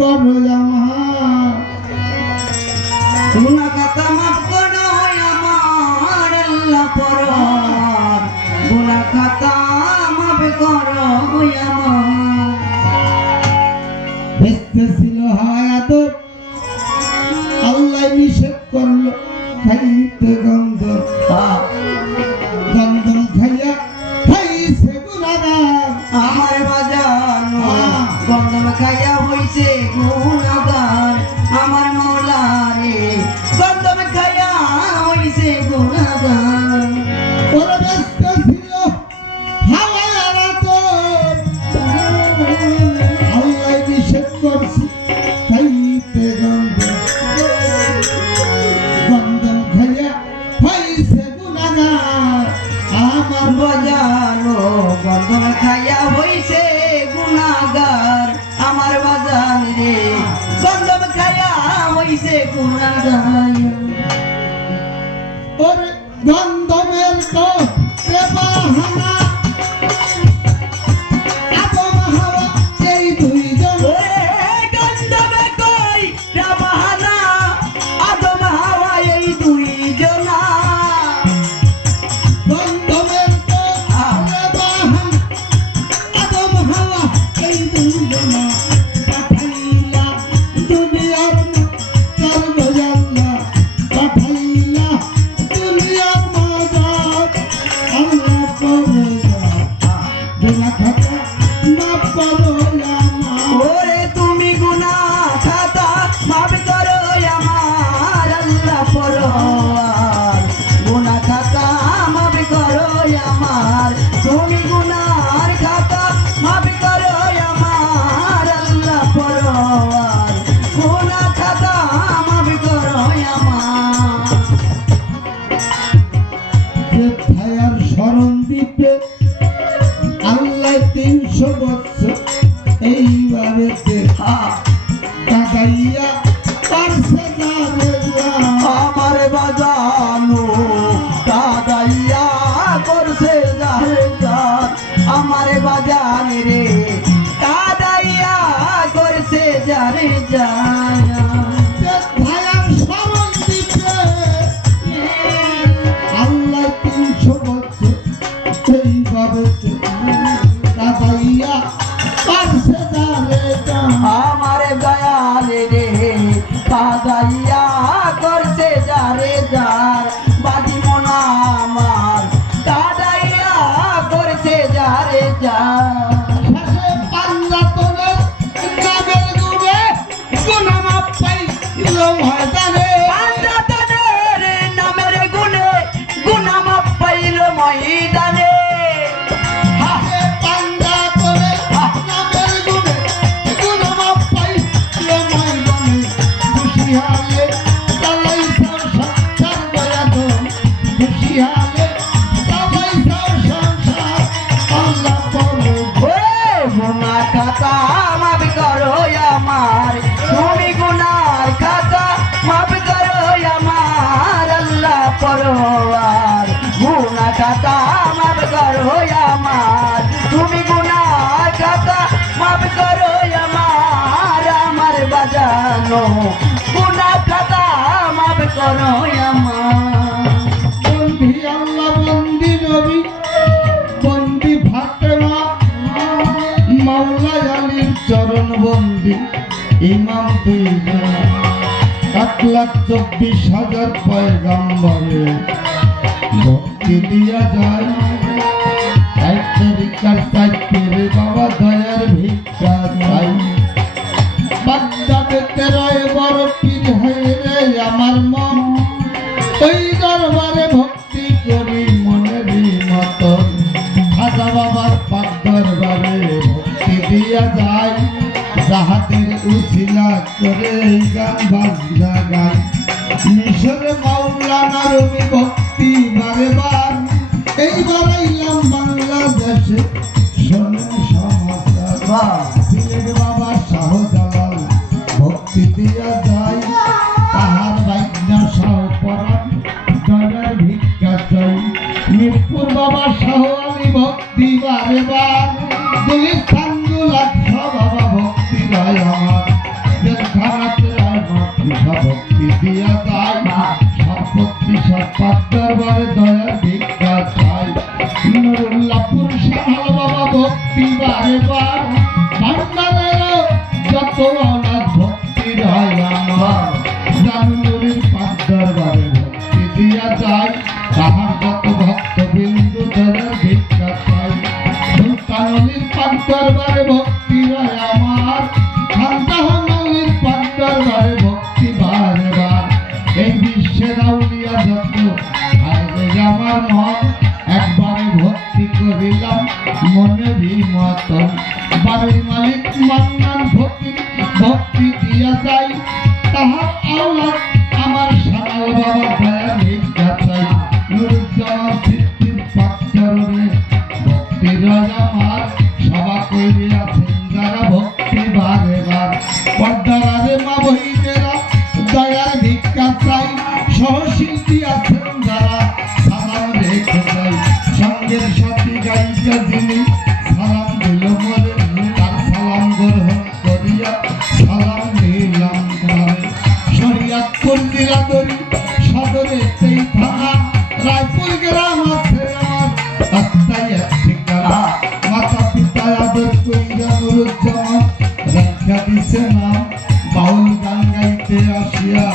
পর তোমার কথা মাফ করো আমার আল্লাহ পর গুনা কথা ছিল হায়াত বজানো বন্ধন খাইয়া হইছে গুণাগার আমার বাজান রে। বন্ধন খাইয়া হইছে গুণাগার। ওর বন্ধ ছায়ার স্মরণ দিতে আল্লাহ তিনশো বছর এইবারে দেখা কাকাইয়া পারছে বাজানে রে কাদাইয়া করছে জানে যায় দয়াল রে পাগাইয়া করছে যারে গুনা খাতা মাফ করো আমার বন্দি আল্লাহ, বন্দি নবী, বন্দি ফাতেমা মাওলা আলীর চব্বিশ হাজার পয়গাম্বরে ভক্তি দিয়া যায়। এক তরিকার চাইতে বাবা, দয়ার ভিক্ষা চাই। এই গান বাজনা গাই মিশরে মাওলানা রবি ভক্তি বারে বার এইবার আইলাম বাংলাদেশে শোনেন সমাচার সিলেট বাবা শাহজালাল ভক্তি দিয়া যায় তাহার বাইনা ভক্তি বারে বার গুলিস্তান গুলাচ্ছা so. গায়িকা যিনি সালাম দিল মরে তার সালাম গ্রহণ করিয়া সালাম দিলাম তারে শরিয়াতপুর দিলাদরি সদরে সেই থানা, রায়পুর গ্রাম আছে আমার রাস্তায় এক ঠিকানা। মাতা পিতা আদর কইরা নুরুজ্জামান রেখা দিছে নাম, বাউল গান গাইতে আসিয়া